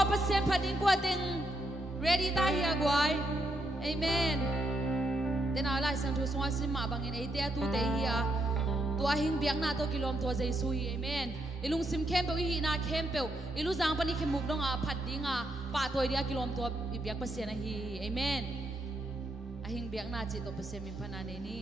tua pasien phading qua ting ready ta hi agwai amen den ala sang thu songa sim ma bangin e te tu te hi a tua hing biak na to kilom to jesu hi amen ilung sim khem pe hi na khem pe ilu jang pani khemuk dong a phadinga pa toy dia kilom to biak pasien hi amen ahing biak na chi to pasien min phana ne ni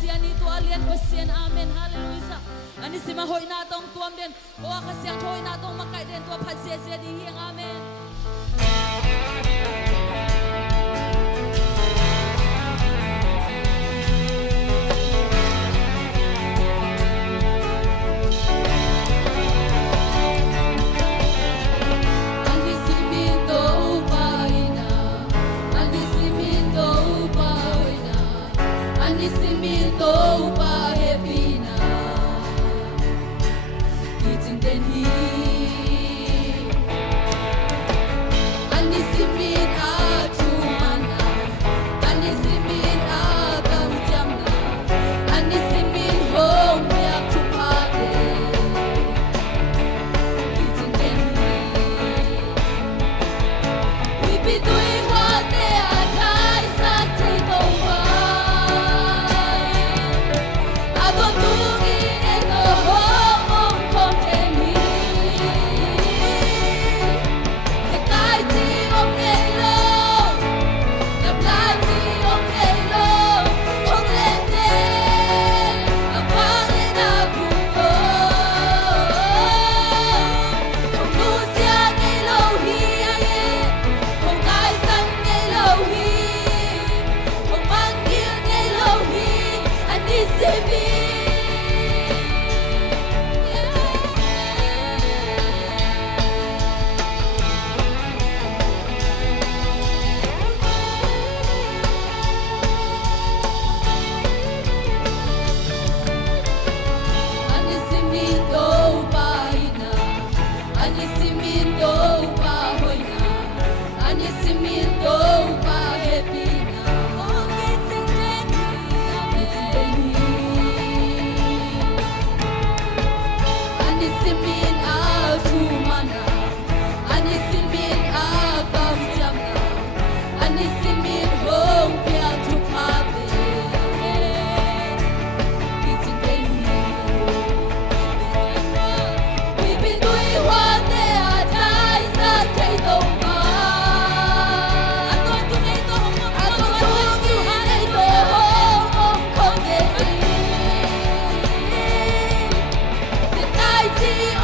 ji ani to alian pasien amen hallelujah ani sima hoi na tong tuam den o ka siang hoi na tong makai den to phat se se di hiang amen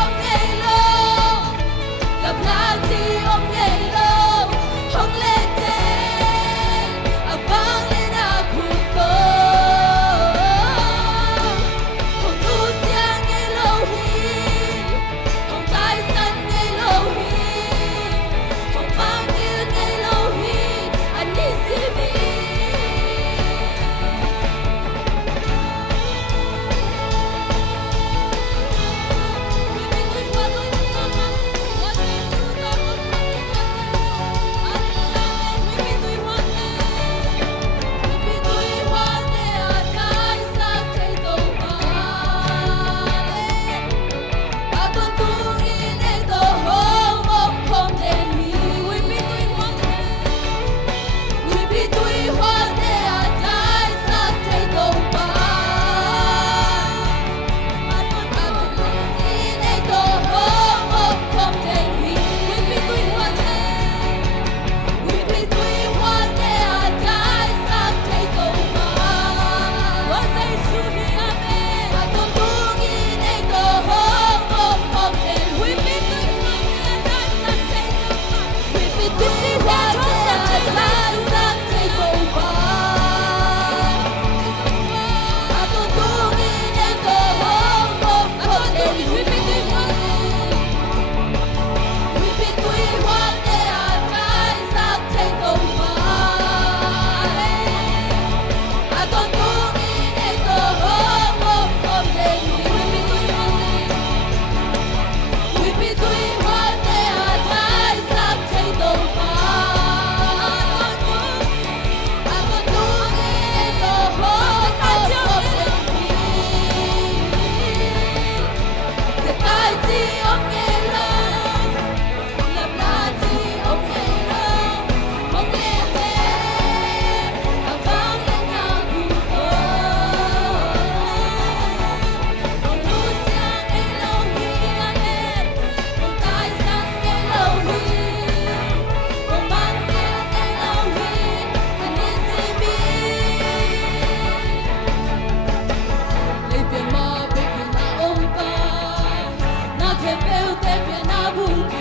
Ông Hãy subscribe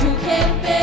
cho kênh Ghiền Mì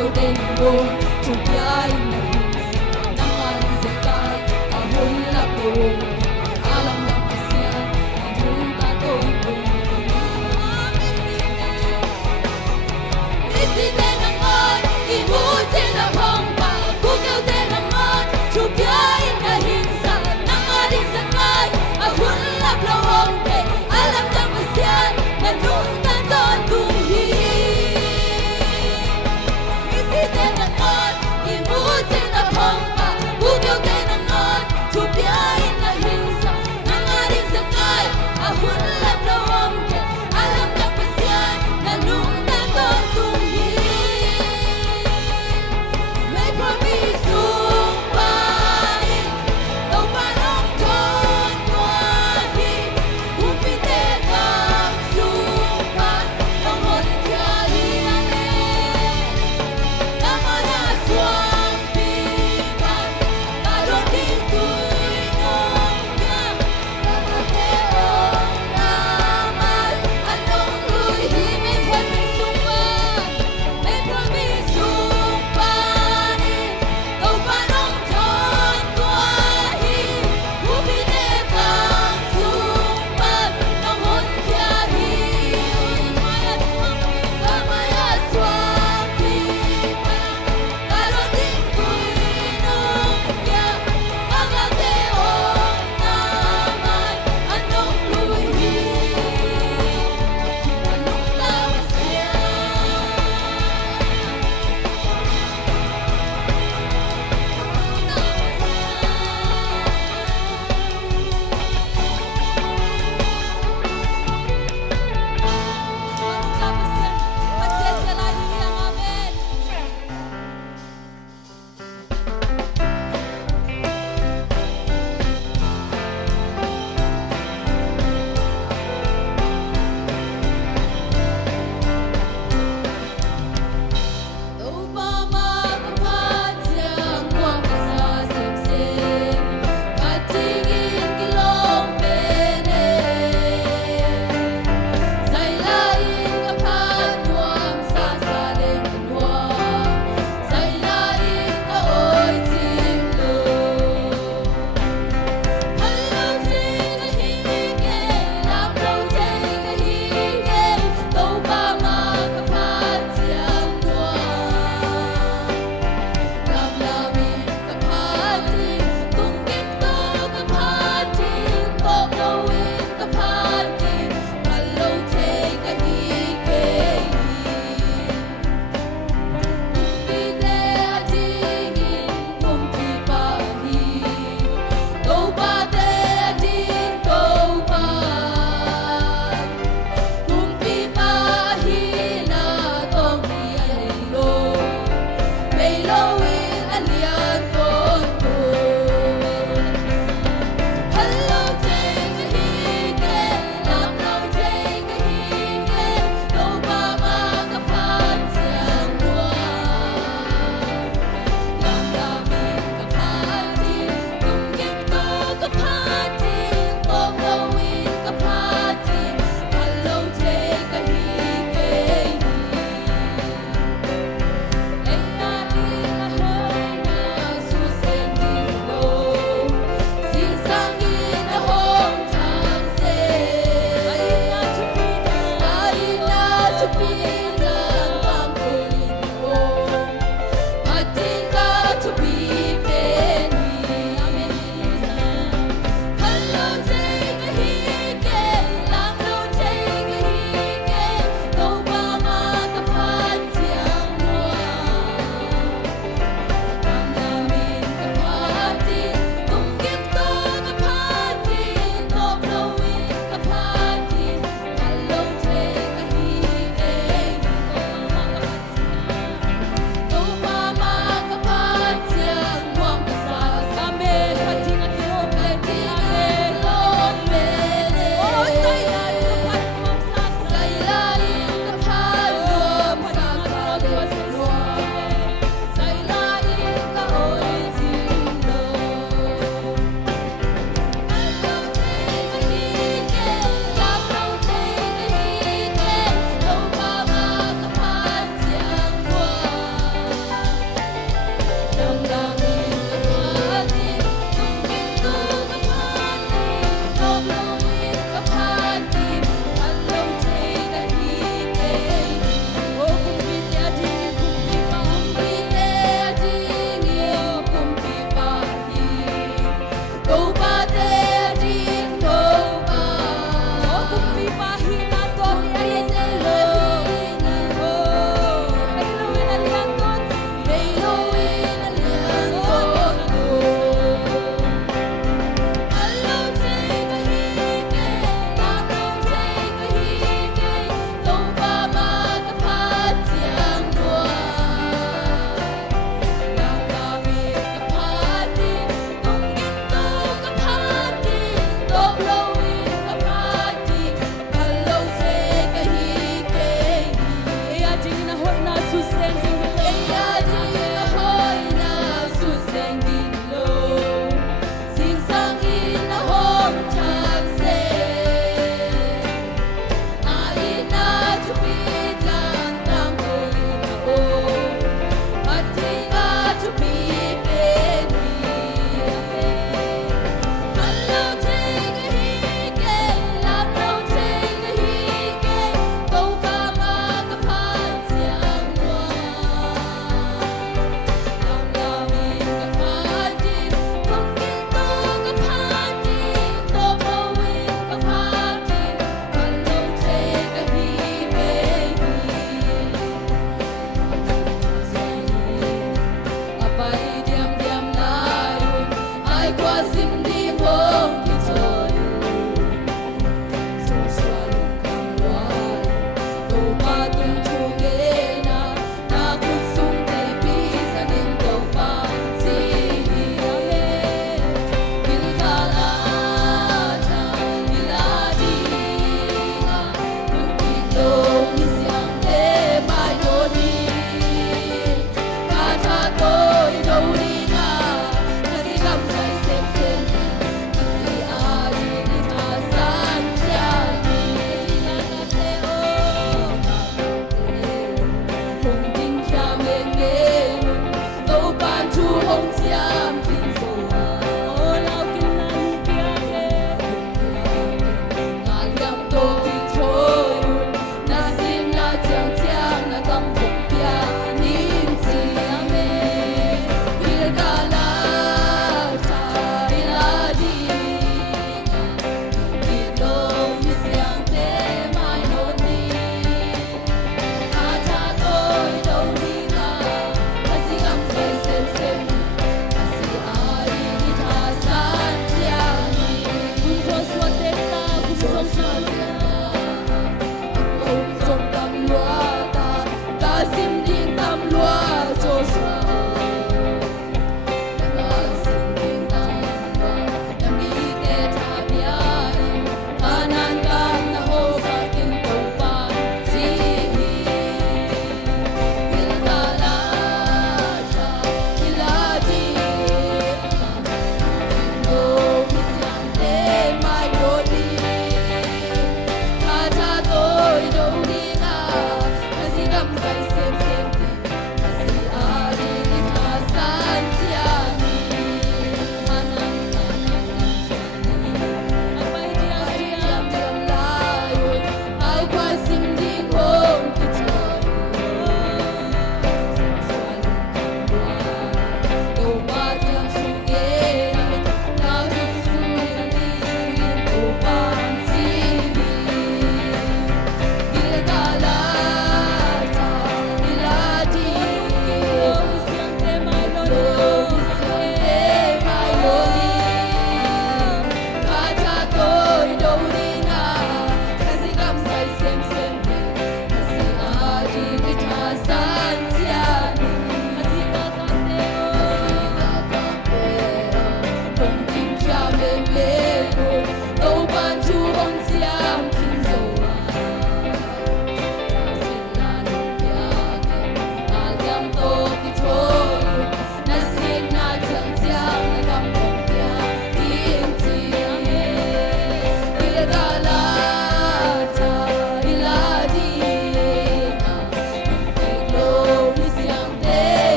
Gõ để không bỏ lỡ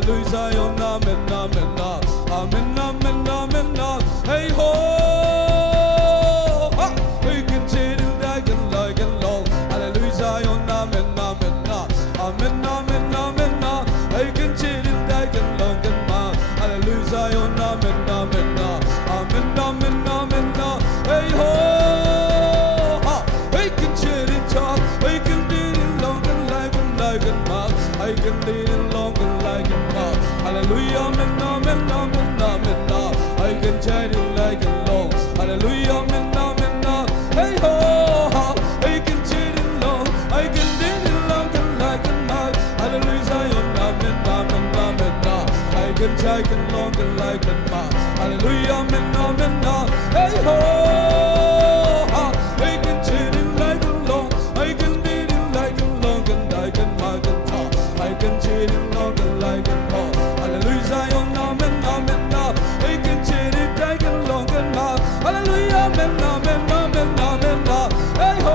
Hallelujah, Zion, amen, amen, amen, amen, amen, hey ho, we can see it like and long. Hallelujah, Zion, amen, amen, amen, amen, amen, I can see it like and long and ma. Hallelujah, Zion, amen, amen, amen, amen, amen, hey ho, I can see it, I can do it long and ma. I can do it long and ma. Hallelujah, amen, amen, amen, amen, I can chant it like a long. Hallelujah, amen, amen, hey ho, I can chant it long, I can do it long and ma. Hallelujah, Zion, amen, amen, amen, I can chant it long and ma. Hallelujah, amen, amen, hey ho, I can chant it like a long, I can do it like a long and I can chant it long and ma. Hallelujah, Zion, amen, amen, I can chant it like a long and ma. Hallelujah, amen, amen, amen, amen, hey ho,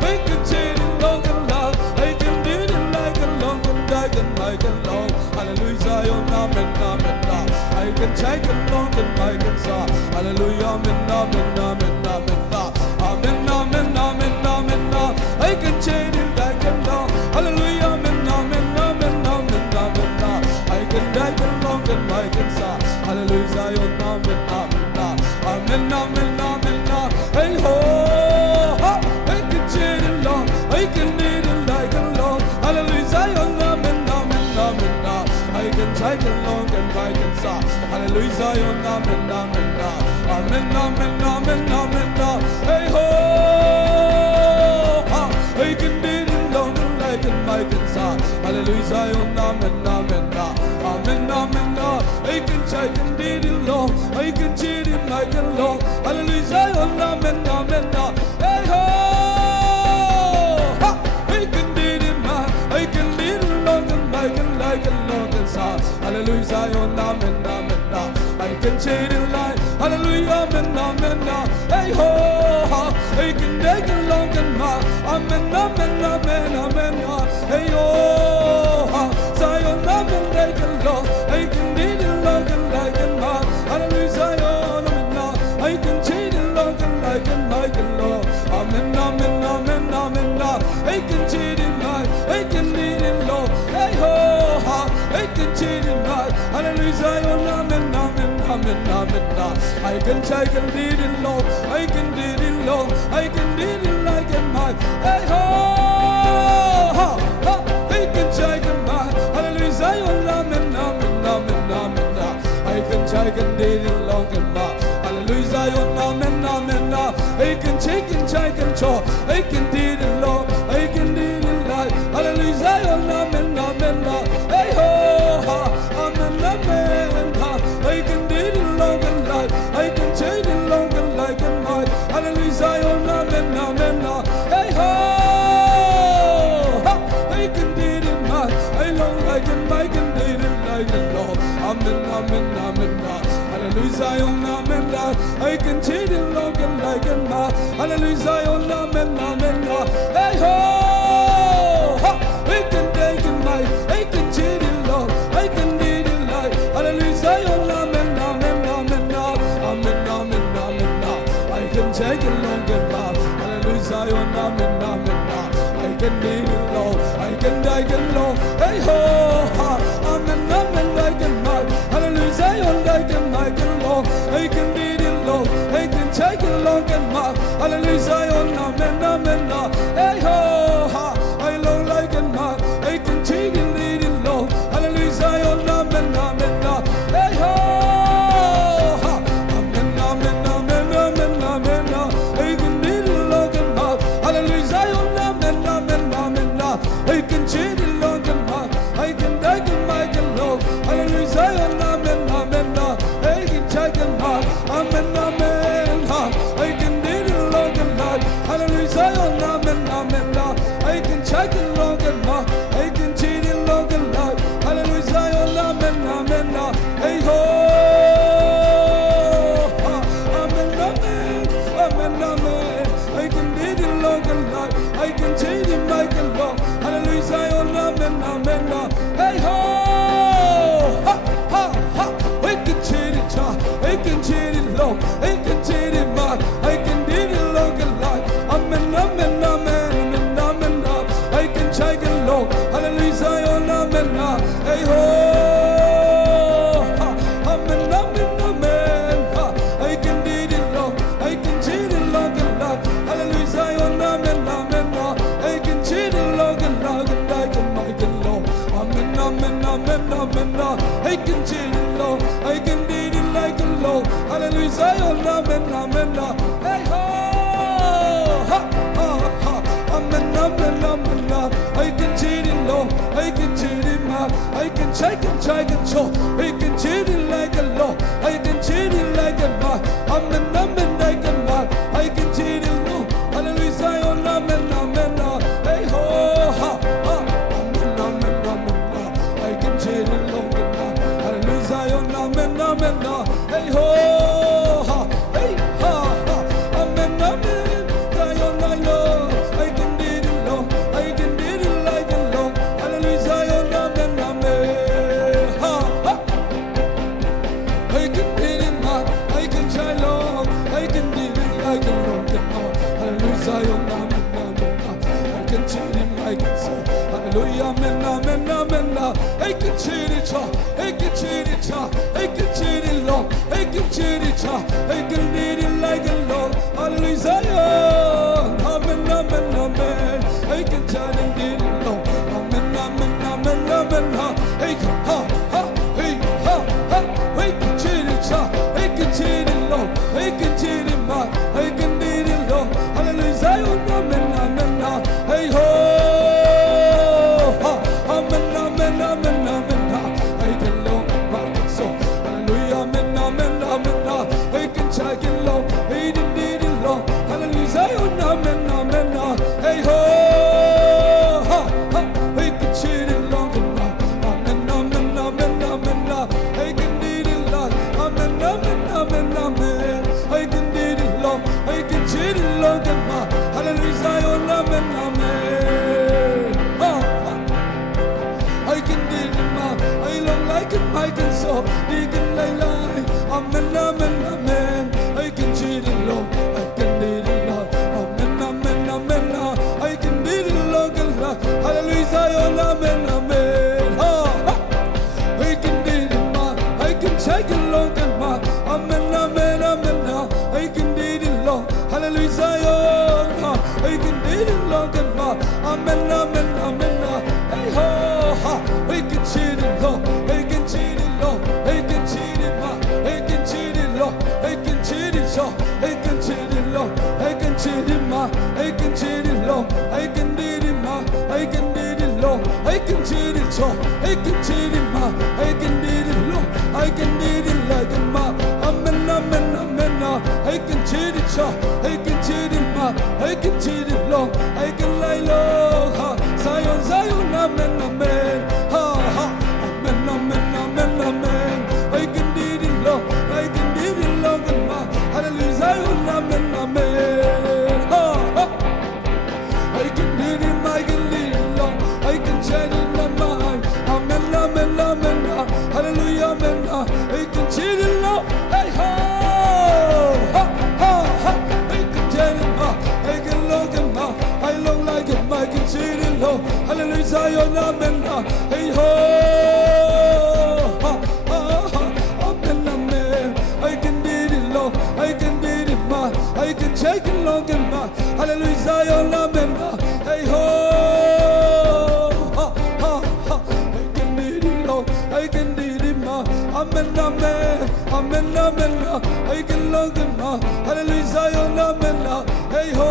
I can chant it long and I can do it like a long and I can long. Hallelujah, Zion, amen, amen, I can chant it long and I can sa. Hallelujah, amen, amen, amen, amen, amen, amen, amen, amen, I can chant it like a long. Hallelujah, amen, amen, amen, amen, amen, I can die long and I can sa. Hallelujah, Zion, amen, amen, amen, amen, amen, hey ho, I can chant it long, I can lead it like a long. Hallelujah, Zion, amen, amen, amen, I can take it long and I can sa. Hallelujah, Zion, amen, amen, amen, amen, amen, amen, hey ho, I can lead it long and I can sa. Hallelujah, Zion, amen, amen, amen, amen, I can take and lead it long, I can cheat it like a long. Hallelujah, Zion, amen, amen, hey ho, I can lead it, I can lead it long and I can like a long and sa. Hallelujah, Zion, amen, amen, I can cheat it like. Hallelujah, amen, amen, hey ho, I can take it long and ma. Amen, amen, amen, amen, hey ho, Zion, amen, take it long, I can lead it long and like a ma. Hallelujah, Zion, amen, I can cheat it long and like a long. Amen, amen, amen, amen, I can cheat it like, I can lead it long, hey ho, I can cheat it like. Hallelujah, Zion, amen, amen, amen, amen, I can take and lead it long, I can lead it long, I can lead it like a man, hey ho, I can take it back. Hallelujah, Zion, amen, amen, amen, amen, I can take and lead it long and back. Hallelujah, Zion, amen, amen, I can take and talk, I can lead it long, I can lead it like. Hallelujah, Zion, amen, amen, hey ho, amen, amen, I can lead it long and like, I can take it long and like a night. Hallelujah, Zion, amen, amen, hey ho, I can lead it night, I long like and I can lead it like a long. Amen, amen, amen, hallelujah, Zion, amen, I can take it long and like a night. Hallelujah, Zion, amen, amen, hey ho, I can take it night, I can take it long, I can lead it like. Hallelujah, Zion, amen, amen, amen, amen, amen, amen, I can take it long and long. Hallelujah, Zion, amen, amen, I can lead it long, I can take it long, hey ho, amen, amen, I can like. Hallelujah, Zion, I can long, I can lead it long, I can take it long and long. Hallelujah, Zion, amen, amen, hey ho, I long like and long, I can take it, lead it long. Hallelujah, Zion, amen, amen, hey ho, amen, amen, amen, amen, amen, I can lead it long and long. Hallelujah, Zion, amen, amen, amen, I can take it long and long, I can take it, I can long. Hallelujah, Zion, amen, amen, I can take it long, amen, amen, I can lead it long and long. Hallelujah, Zion, amen, amen. Zion, amen, amen, hey ho, ha, ha, ha, amen, amen, amen, I can cheat it low, I can cheat it ma, I can check and show, I can cheat it like a law, I can cheat it like a ma, amen, amen, like a ma, I can cheat it low, hallelujah, Zion, amen, amen, hey ho, ha, ha, amen, amen, amen, I can cheat it low, hallelujah, Zion, amen, amen, hey ho, ha, hey ha, ha, amen, amen, Zion, I know, I can do it low, I can do it like a law, hallelujah, Zion, amen, amen, ha, ha, I can do it ma, I can try long, I can do it like a law, hallelujah, Zion, amen, amen, I can cheat him, I can say, hallelujah, amen, amen, amen, I can cheat it, I can cheat it, I can cheat it long, I can cheat it, I can do it like a law, hallelujah, Zion, amen, amen, amen, I can try and do it long, amen, amen, amen, amen, hey ha, ha, hey ha, ha, I can cheat it, I can cheat it long, I can cheat it ma, I can do it long, hallelujah, Zion, amen, amen, hey ho, ha, amen, amen, amen, amen, I can long, I can so, hallelujah, amen, amen, amen, I can check it long, I can do it long, hallelujah, Zion, amen, amen, hey ho, ha, ha, I can cheat it long, amen, amen, amen, amen, I can do it long, amen, amen, amen, amen, I can do it long, I can cheat it long, hallelujah, Zion, amen, amen, ha, ha, I can do it ma, I long like it, I can so, I can lie, amen, amen, amen, I can cheat it long, I can do it long, amen, amen, amen, I can do it long, hallelujah, Zion, amen, amen, ha, ha, I can do it ma, I can take it long, ma, amen, amen, amen, I can do it long, hallelujah, Zion, I can do it long, ma, amen, amen, amen, hey ho, ha, I can cheat it long, I can cheat it long, I can cheat it ma, I can cheat it long, I can cheat it so, I can cheat it long, I can cheat it ma, I can cheat it long, I can do it ma, I can do it long, I can cheat it so, I can cheat it ma, I can do it long, I can do it like a ma, amen, amen, amen, I can cheat it so, I can cheat it ma, I can cheat it long, I can lie low, ha, Zion, Zion, amen, amen, ha, ha, amen, amen, amen, amen, I can do it long, I can do it long, ma, hallelujah, Zion, amen, amen, ha, ha, I can do it, I can do it long, I can change it my mind, amen, amen, amen, hallelujah, amen, I can cheat it long, hey ho, ha, ha, ha, I can change it ma, I can long it ma, I long like it, I can cheat it long, hallelujah, Zion, amen, hey ho, ha, ha, ha, amen, amen, I can do it long, I can do it ma, I can take it long and ma, hallelujah, Zion, amen, hey ho, ha, ha, ha, I can do it long, I can do it ma, amen, amen, amen, amen, I can long and ma, hallelujah, Zion, amen, hey ho,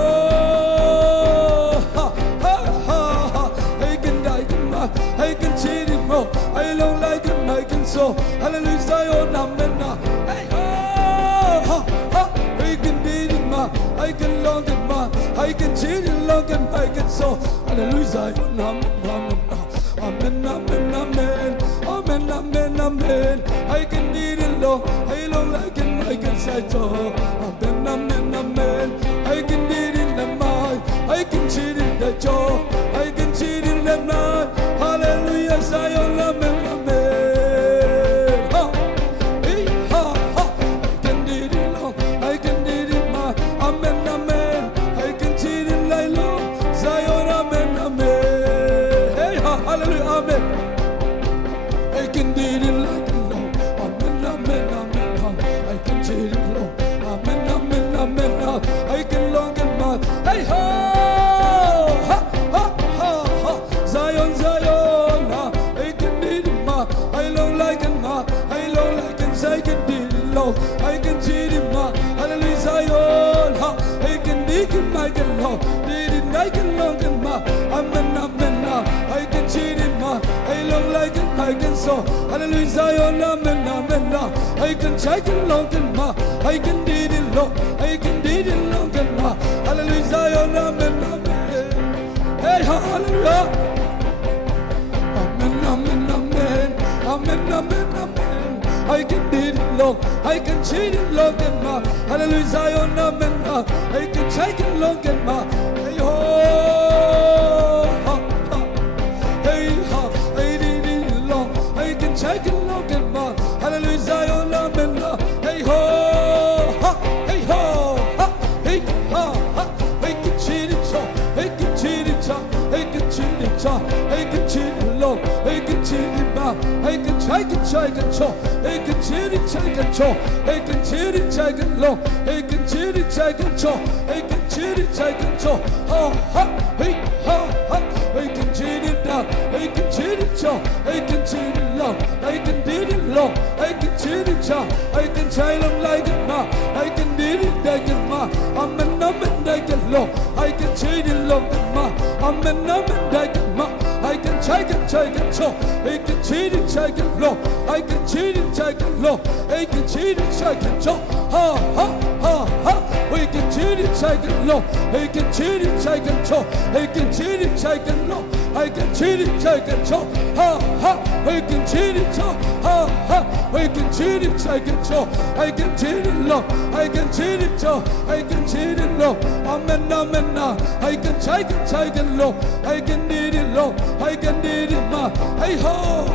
ha, ha, ha, ha, I can die ma, I can cheat it more, I long like it, I can so, hallelujah, Zion, amen, hey ho, ha, ha, I can do it ma, I can long it ma, I can cheat it long and I can so, hallelujah, Zion, amen, amen, amen, amen, amen, amen, amen, amen, I can do it long, I long like it, I can say so, amen, amen, amen, I can do it in the mind, I can cheat in the jaw, I can cheat in the night, hallelujah, Zion, amen, amen, ha, hey, ha, ha, I can do it long, I can do it ma, amen, amen, I can cheat in like long, Zion, amen, amen, hey, ha, hallelujah, amen, I can do it like long, amen, amen, amen, I can cheat it long, amen, I can long in my, amen, amen, I can cheat in my, I long like it, I can so, hallelujah, Zion, amen, amen, I can check it long in my, I can did it long, I can did it long in my, hallelujah, Zion, amen, amen, hey, hallelujah, amen, amen, amen, amen, amen, amen, I can did it long, I can cheat it long in my, hallelujah, Zion, amen, I can check it long in my, hey, ho, hey, ha, I did it long, I can check it long in my, hallelujah, Zion, amen, hey, ho, hey, ho, hey, ha, I can cheat it, I can cheat it, I can cheat it, I can cheat it long, I can cheat it ma, I can check it, I can cho, I can cheat it, I can cho, I can cheat it, I can long, I can cheat it, I can cho, I can cheat it, I can cho, hey, I can cheat it now, I can cheat it, cho, I can cheat it long, I can did it long, I can cheat it, cho, I can try long like it ma, I can did it, I can ma, amen, amen, I can long, I can cheat it long, ma, amen, amen, I can ma, I can check it, cho, I can cheat it, I can long, I can cheat it, I can long, I can cheat it, I can cho, I can cheat it, I can long, I can cheat it, I can cho, I can cheat it, I can long, I can cheat it, I can cho, I can cheat it, I can cheat it, I can cho, I can cheat it long, I can cheat it, cho, I can cheat it long, amen, amen, I can check it, I can long, I can need it long, I can need it ma, hey ho,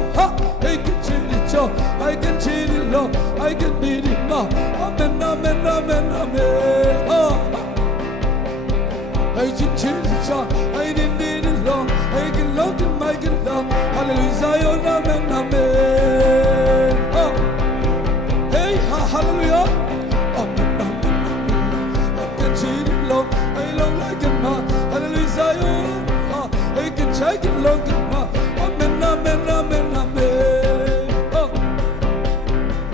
I can cheat it, cho, I can cheat it long, I can need it ma, amen, amen, amen, amen, I can cheat it, cho, I didn't need it long, I can love it, I can love, hallelujah, Zion, amen, amen, hey, hallelujah, amen, amen, amen, I can cheat it long, I long like it ma, hallelujah, Zion, I can check it long, ma, amen, amen, amen, amen,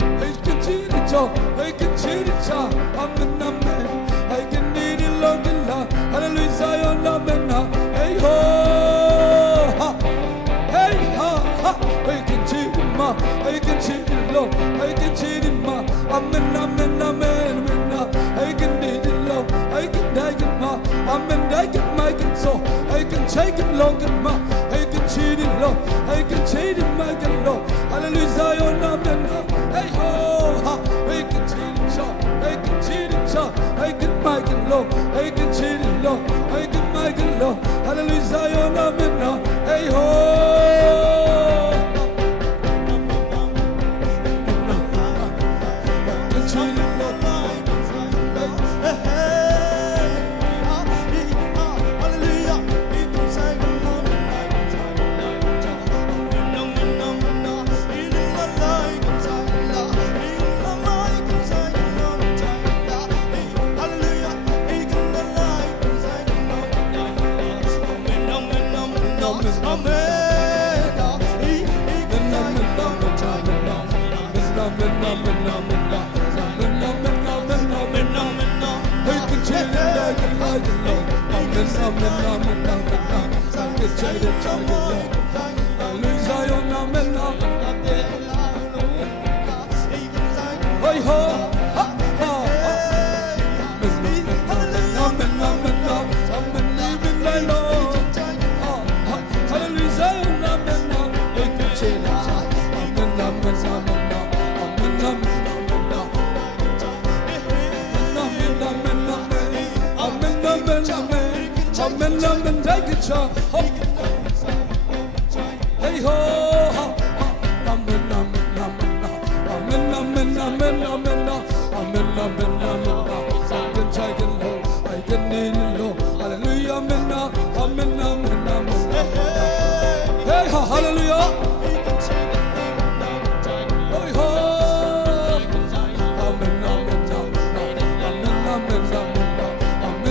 I can cheat it, cho, I can cheat it, cho, amen, amen, I can need it long, hallelujah, Zion, amen, hey ho, hey ha, I can cheat it ma, I can cheat it long, I can cheat it ma, amen, amen, amen, amen, I can need it long, I can die it ma, amen, I can so, I can take it long, ma, I can cheat it long, I can cheat it ma, I can long, hallelujah, Zion, amen, hey ho, I can cheat it so, I can cheat it so, I can make it long, I can cheat it long, I can make it long, hallelujah, Zion, amen, hey ho. Hey ho, amen, amen, amen, amen, amen, amen, amen, amen, amen, amen. I can take it low, I can need it low. Hallelujah, amen, amen, amen, amen. Hey ho, hallelujah. Hey ho, amen, amen, amen, amen, amen,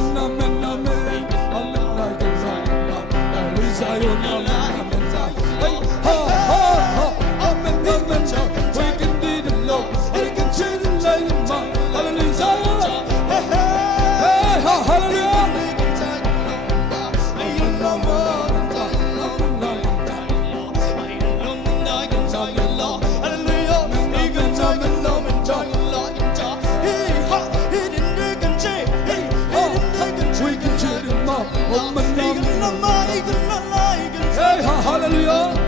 amen, amen, amen. I can take it low, Zion, amen. Hey, hallelujah.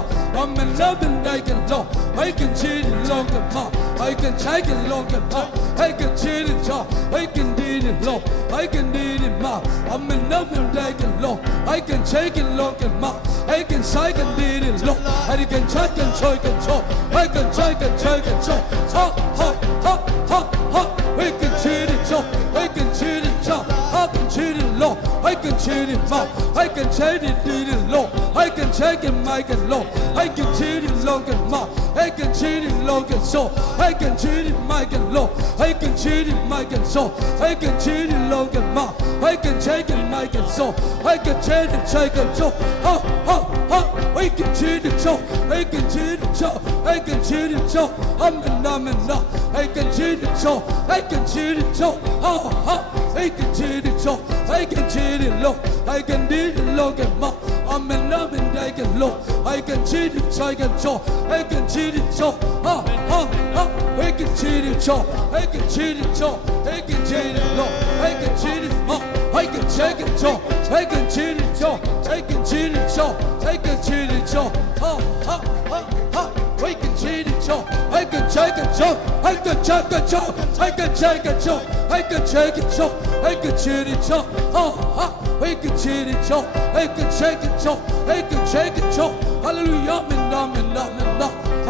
ma. I'm in love and I can love. I can cheat it long and ma. I can check it long and ma. I can cheat it cha. I can did it long. I can did it ma. I'm in love and I can love. I can check it long and ma. I can check and did it long. I can check and check and cho. I can check and check and cho. Ha ha ha ha ha. I can cheat it cho. I can cheat it cha. I can cheat it long. I can cheat it ma. I can cheat it did it long. I can check it my can long. I can cheat it long and ma. I can cheat it long and so. I can cheat it my can long. I can cheat it my can so. I can cheat it long and ma. I can check it my can so. I can cheat it check and so. Ha ha ha. I can cheat it so. I can cheat it so. I can cheat it so. I'm in na. I can cheat it so. I can cheat it so. Ha ha. I can cheat it so. I can cheat it long. I can did it long and ma. I'm in love and I can low. I can cheat it so. I can so. I can cheat it so. Ha ha ha. I can cheat it so. I can cheat it so. I can cheat it long. I can cheat it ma. I can check it so. I can cheat it so. I can cheat it so. I can cheat it so. Ha ha ha ha. I can cheat it so. I can check it so. I can check it so. I can check it so. I can check it so. I can cheat it so. Ha ha. I can cheat it so. I can check it so. I can check it so. Hallelujah.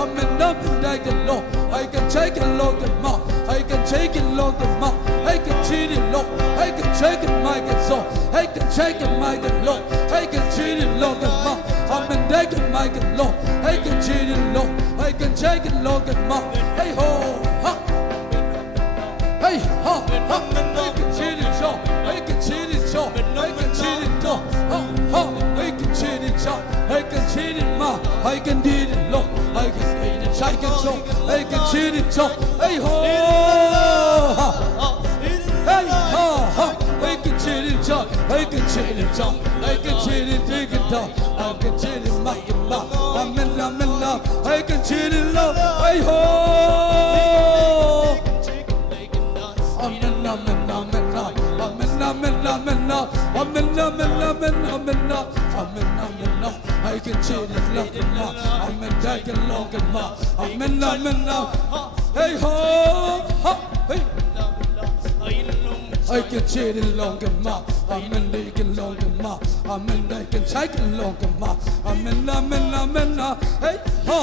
I'm in love and I can low. I can take it long and ma. I can take it long and ma. I can cheat it low. I can check it my can so. I can check it my can low. I can cheat it long and ma. I'm in deck and my can low. I can cheat it low. I can check it long and ma. Hey ho ha. Hey ha ha. I can cheat it so. I can cheat it so. I can cheat it low. Ha ha. I can cheat it so. I can cheat it ma. I can did it low. I can cheat it. I can so. I can cheat it so. Hey ho ha. Hey ha ha. I can cheat it so. I can cheat it so. I can cheat it big and tall. I can cheat it ma. I'm in love. I can cheat it low. Hey ho. I'm in love. I can cheat it long and ma. I'm in deck and long and ma. I'm in love. Hey ho ha. Hey. I can cheat it long and ma. I'm in deck and long and ma. I'm in deck and check it long and ma. I'm in love. Hey ha.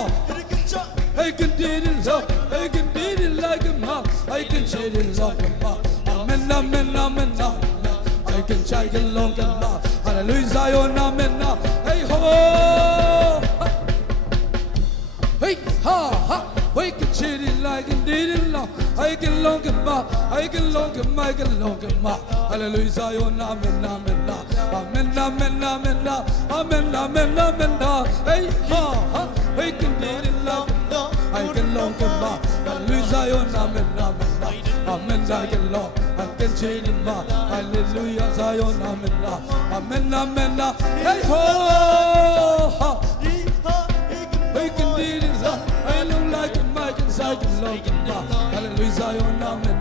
I can do it long. I can do it like a ma. I can cheat it long and ma. I'm in love. I can check it long and ma. Hallelujah, I'm in love. Hey ho. Hey ha ha. I can cheat it like and did it long. I can long and ma. I can long and ma. I can long and ma. Hallelujah, I'm in love. Hey ha ha. I can did it long. I can long and ma. Hallelujah, I'm in love. Amen, I can long. I can cheat it ma. Hallelujah, Zion, amen. Hey ho ha. I can did it long. I look like a mic and I can long and ma. Hallelujah, Zion, amen.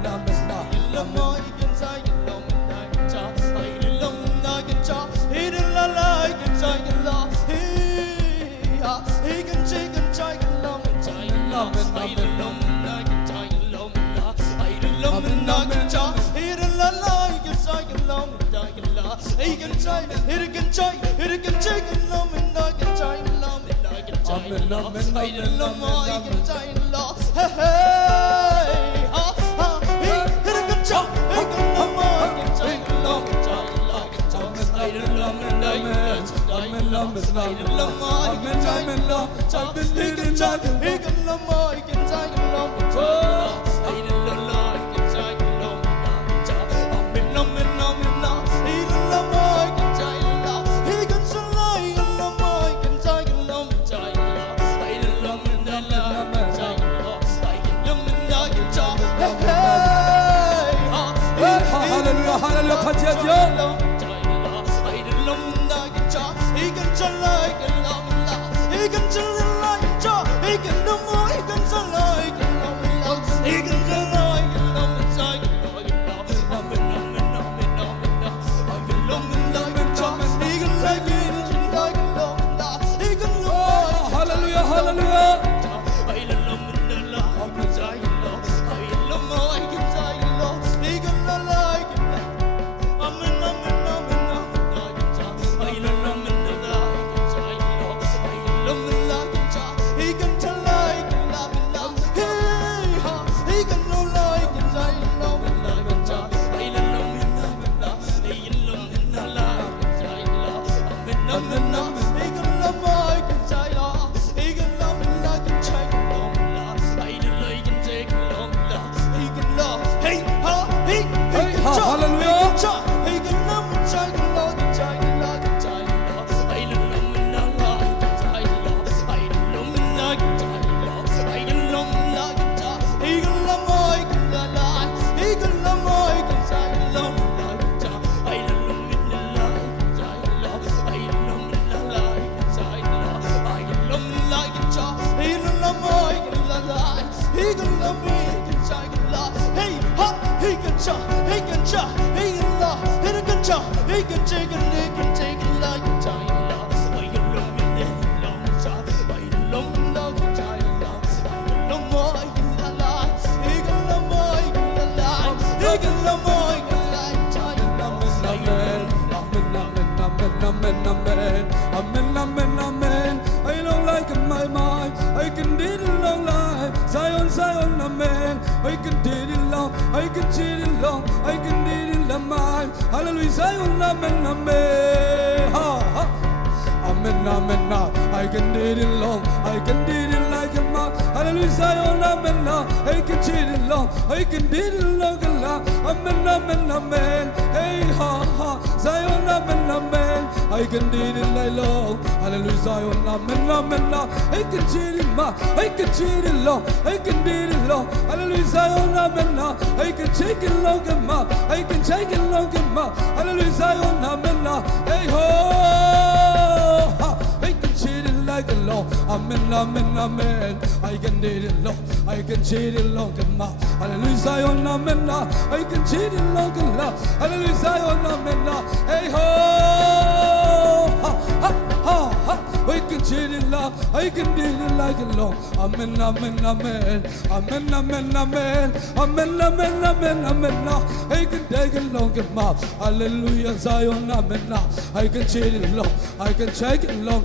Hallelujah, Zion, amen. I can cheat it long, I can check it long,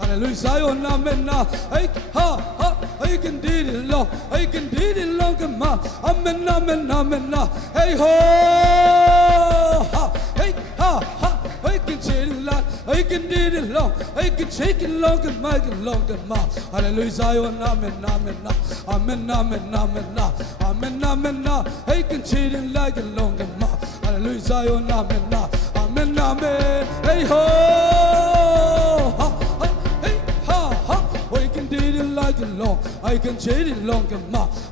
hallelujah, Zion, amen. I can do it long, I can do it long, amen, amen, amen. Hey ho, hey ha, I can cheat it long, I can do it long, I can check it long, make it long, hallelujah, Zion, amen, amen, amen, amen, amen, amen, amen. I can cheat it like a long, hallelujah, Zion, amen, amen, amen. Hey ho, hey ha, I can do it like a long, I can cheat it long,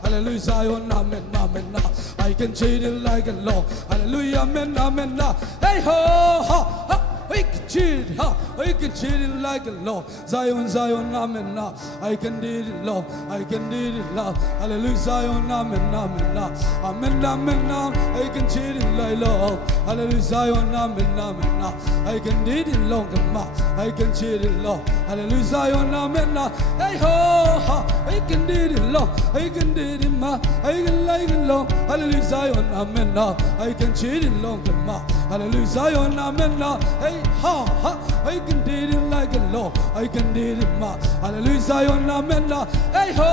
hallelujah, Zion, amen, amen. I can cheat it like a long, hallelujah, amen, amen. Hey ho, I can cheat it, I can cheat it like a long, Zion, Zion, amen. I can do it long, I can do it long, hallelujah, Zion, amen, amen, amen, amen. I can cheat it like long, hallelujah, Zion, amen, amen. I can do it long, I can cheat it long, hallelujah, Zion, amen. Hey ho, I can do it long, I can do it I can like it long, hallelujah, Zion, amen. I can cheat it long, hallelujah, Zion, amen. Hey ha, I can do it like a law, I can do it hallelujah, Zion, amen. Hey ho,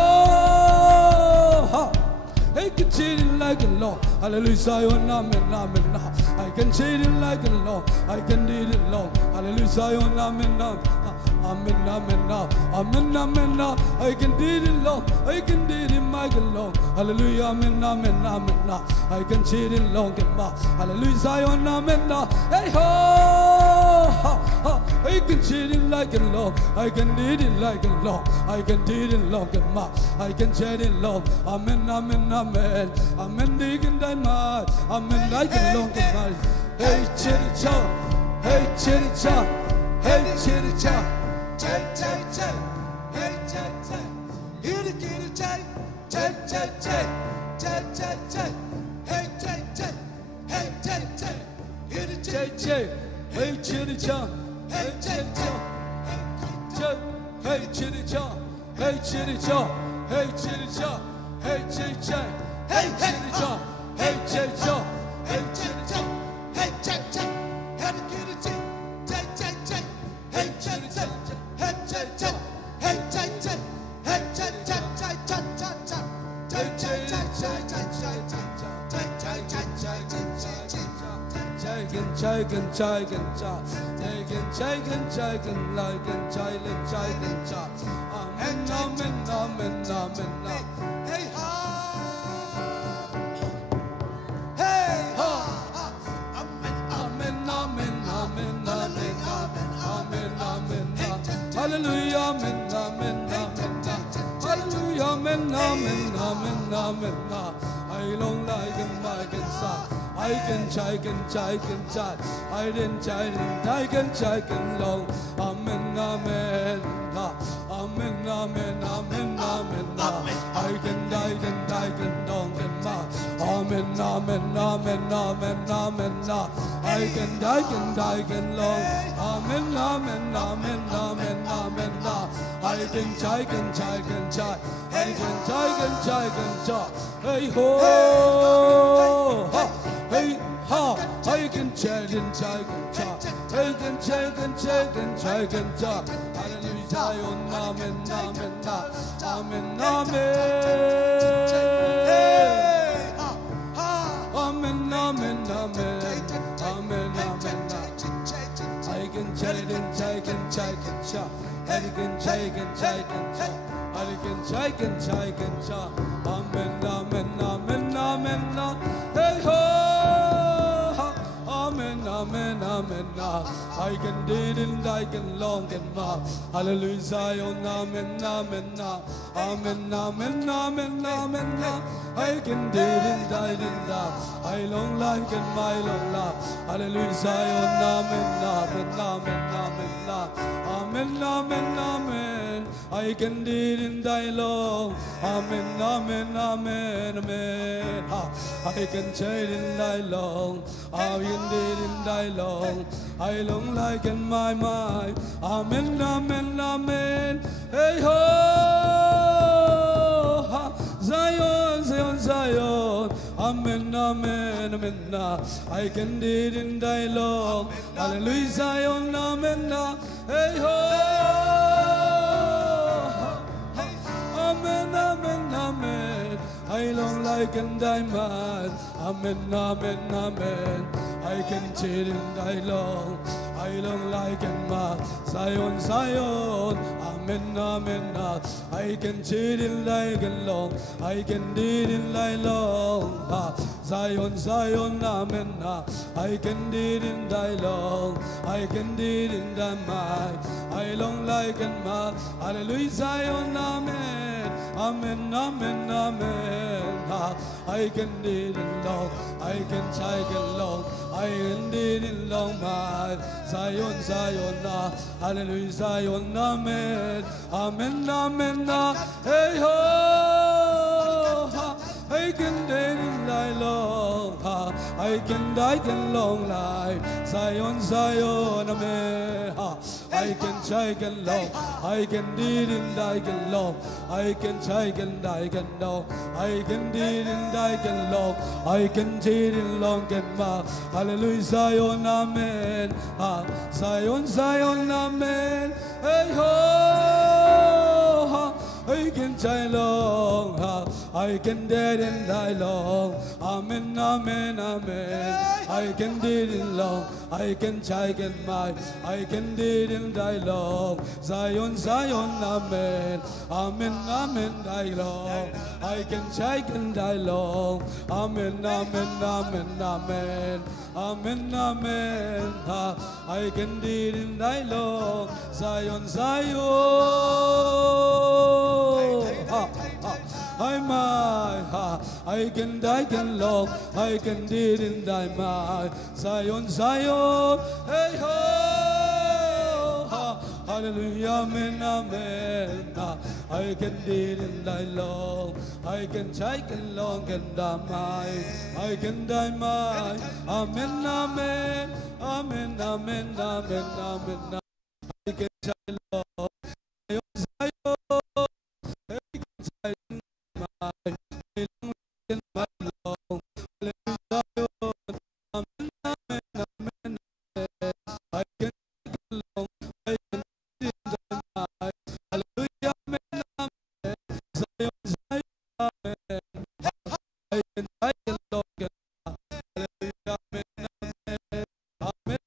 I can cheat it like a law, hallelujah, Zion, amen, amen. I can cheat it like a law, I can do it long, hallelujah, Zion, amen, amen, amen, amen, amen. I can do it long, I can do it long, hallelujah, amen, amen, amen. I can cheat it long, hallelujah, Zion, amen. Hey ho, I can cheat it like a law, I can do it like a law, I can do it long, I can cheat it long, amen, amen, amen, amen. Digging that mad, amen, like a long, hey chitty chop, hey chitty chop, hey chitty chop, chay chay chay, hey chay chay, kitty kitty chay, chay chay chay, chay chay chay, hey chay chay, hey chay chay, kitty chay chay, hey chitty chop, hey chay chop, hey chitty chop, hey chitty chop, hey chitty chop, hey chay chay, hey chitty chop, hey chay chop, hey chitty chop, hey chay chay, hey kitty chay, chay chay chay, hey chay chay, hey chay chay, hey chay chay, hey chay chay chay chay chay chay, chay chay chay chay chay chay chay, chay chay chay chay chay chay, chay chay chicken, chicken, chicken, chicken, chicken, like and chicken, chicken, chicken. Amen, amen, amen, amen. Hey ha, hey ha. Amen, amen, amen, amen, amen, amen, amen. Hallelujah, amen, amen, amen. Hallelujah, amen, amen, amen, amen. I long like and like and sa. I can chai, I didn't chai, I can long. Amen, amen, amen, amen, amen, amen. I can die, long and ma. Amen, amen, amen, amen, amen. I can die, long. Amen, amen, amen, amen, amen. I can chai, I can chai. Hey ho, hey ha, I can check and check and check. I can check and check and check and check. Hallelujah, amen, amen, amen, amen. Amen, amen, amen, amen, amen. I can check and check and check and check. I can check and check and check. I can check and check and check. Amen, amen, amen, amen. Hey ho, amen, amen, amen. I can did and I can long and ma. Hallelujah, Zion, amen, amen, amen, amen, amen, amen. I can did and I did I long like and my long la. Hallelujah, Zion, amen, amen, amen, amen, amen, amen, amen. I can did in thy long. Amen, amen, amen, amen. I can trade in thy long. I can did in thy long. I long like in my mind. Amen, amen, amen. Hey ho, Zion, Zion, Zion. Amen, amen, amen. I can did in thy long. Hallelujah, Zion, amen. Hey ho. Amen, amen, amen. I long like and I mad. Amen, amen, amen. I can cheat in thy long. I long like and mad. Zion, Zion. Amen, amen. I can cheat in thy long. I can did in thy long. Zion, Zion, amen. I can did in thy long. I can did in thy mind. I long like and mad. Hallelujah, Zion, amen. Amen, amen, amen. I can did in long. I can check in long. I can did in long mind. Zion, Zion, hallelujah, Zion, amen. Amen, amen, hey ho. I can did in thy long. I can long life. Zion, Zion, amen. I can check and long. I can did in thy can long. I can check and I can long. I can did in thy can long. I can did in long and ma. Hallelujah, Zion, amen. Zion, Zion, amen. Hey ho. I can try long, I can dead in thy long. Amen, amen, amen. I can did in long, I can try in my, I can did in thy long. Zion, Zion, amen. Amen, amen, thy long. I can try in thy long. Amen, amen, amen, amen. Amen, amen. I can did in thy long. Zion, Zion. I can die, can long, I can did in thy mind. Zion, Zion, hey ho, hallelujah, amen, amen. I can did in thy long, I can take and long and thy mind. I can die mind, amen, amen, amen, amen, amen, amen. I can take long, Zion, Zion. Amen.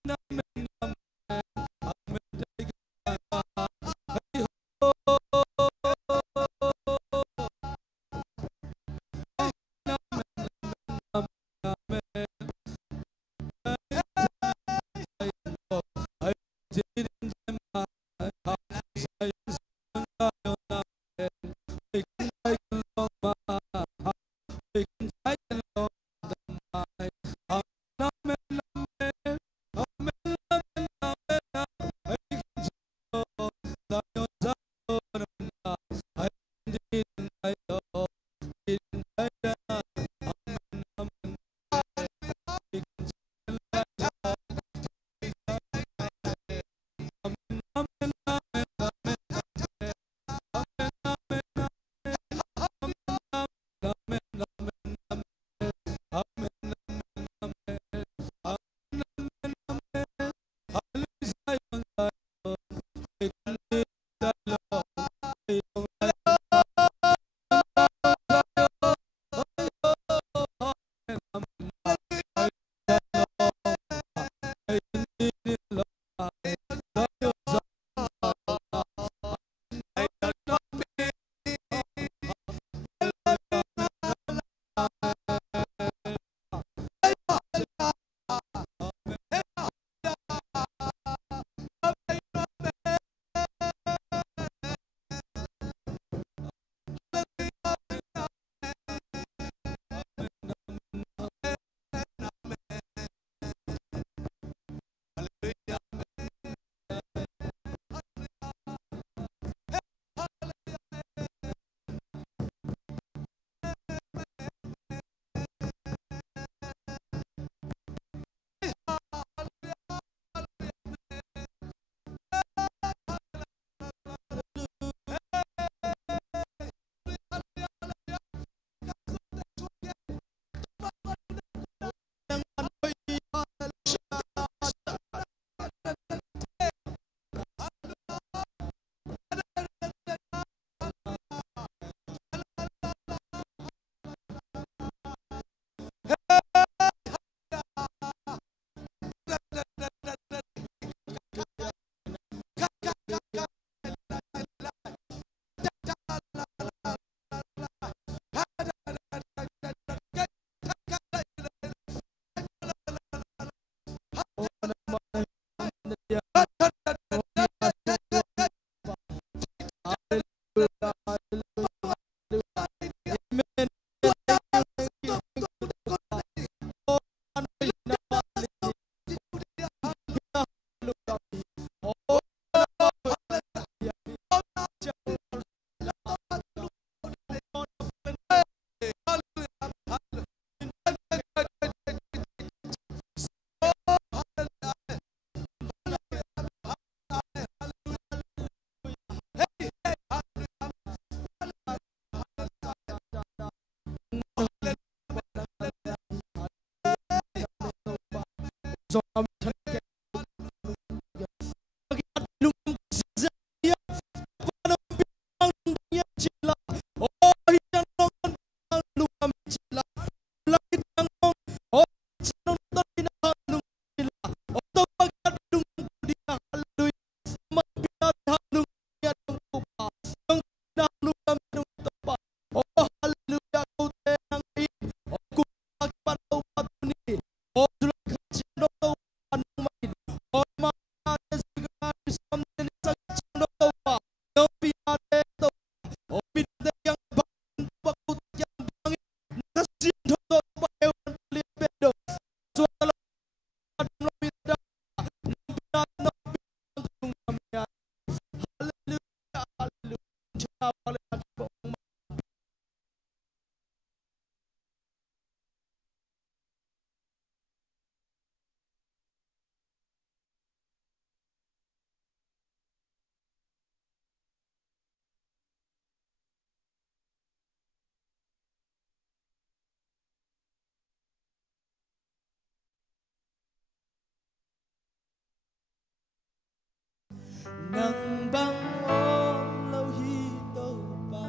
nang bang om lâu hi đâu ba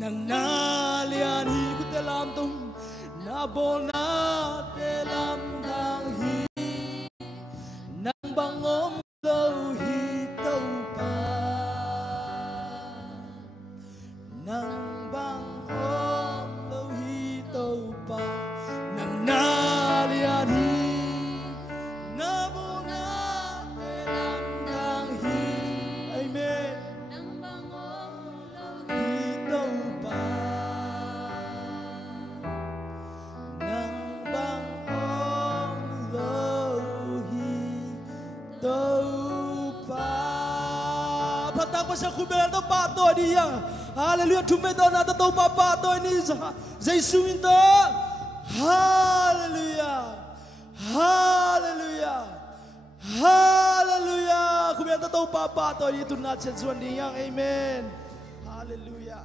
nang na lian hi ku te lam tum na bo na te lam dang hi nang bang om lâu hi đâu ba nang bang om lâu hi đâu ba nang na lian hi na bo na te lam dang hi amen nang bang om lâu hi đâu ba nang bang om lâu hi đâu ba phát tăng qua sang khu bên đó ba tôi đi à hallelujah chúng mình đó là tôi ba tôi đi ra Giêsu in đó hallelujah hallelujah hallelujah khu bên đó tôi ba tôi đi tu na chen xuân đi à amen hallelujah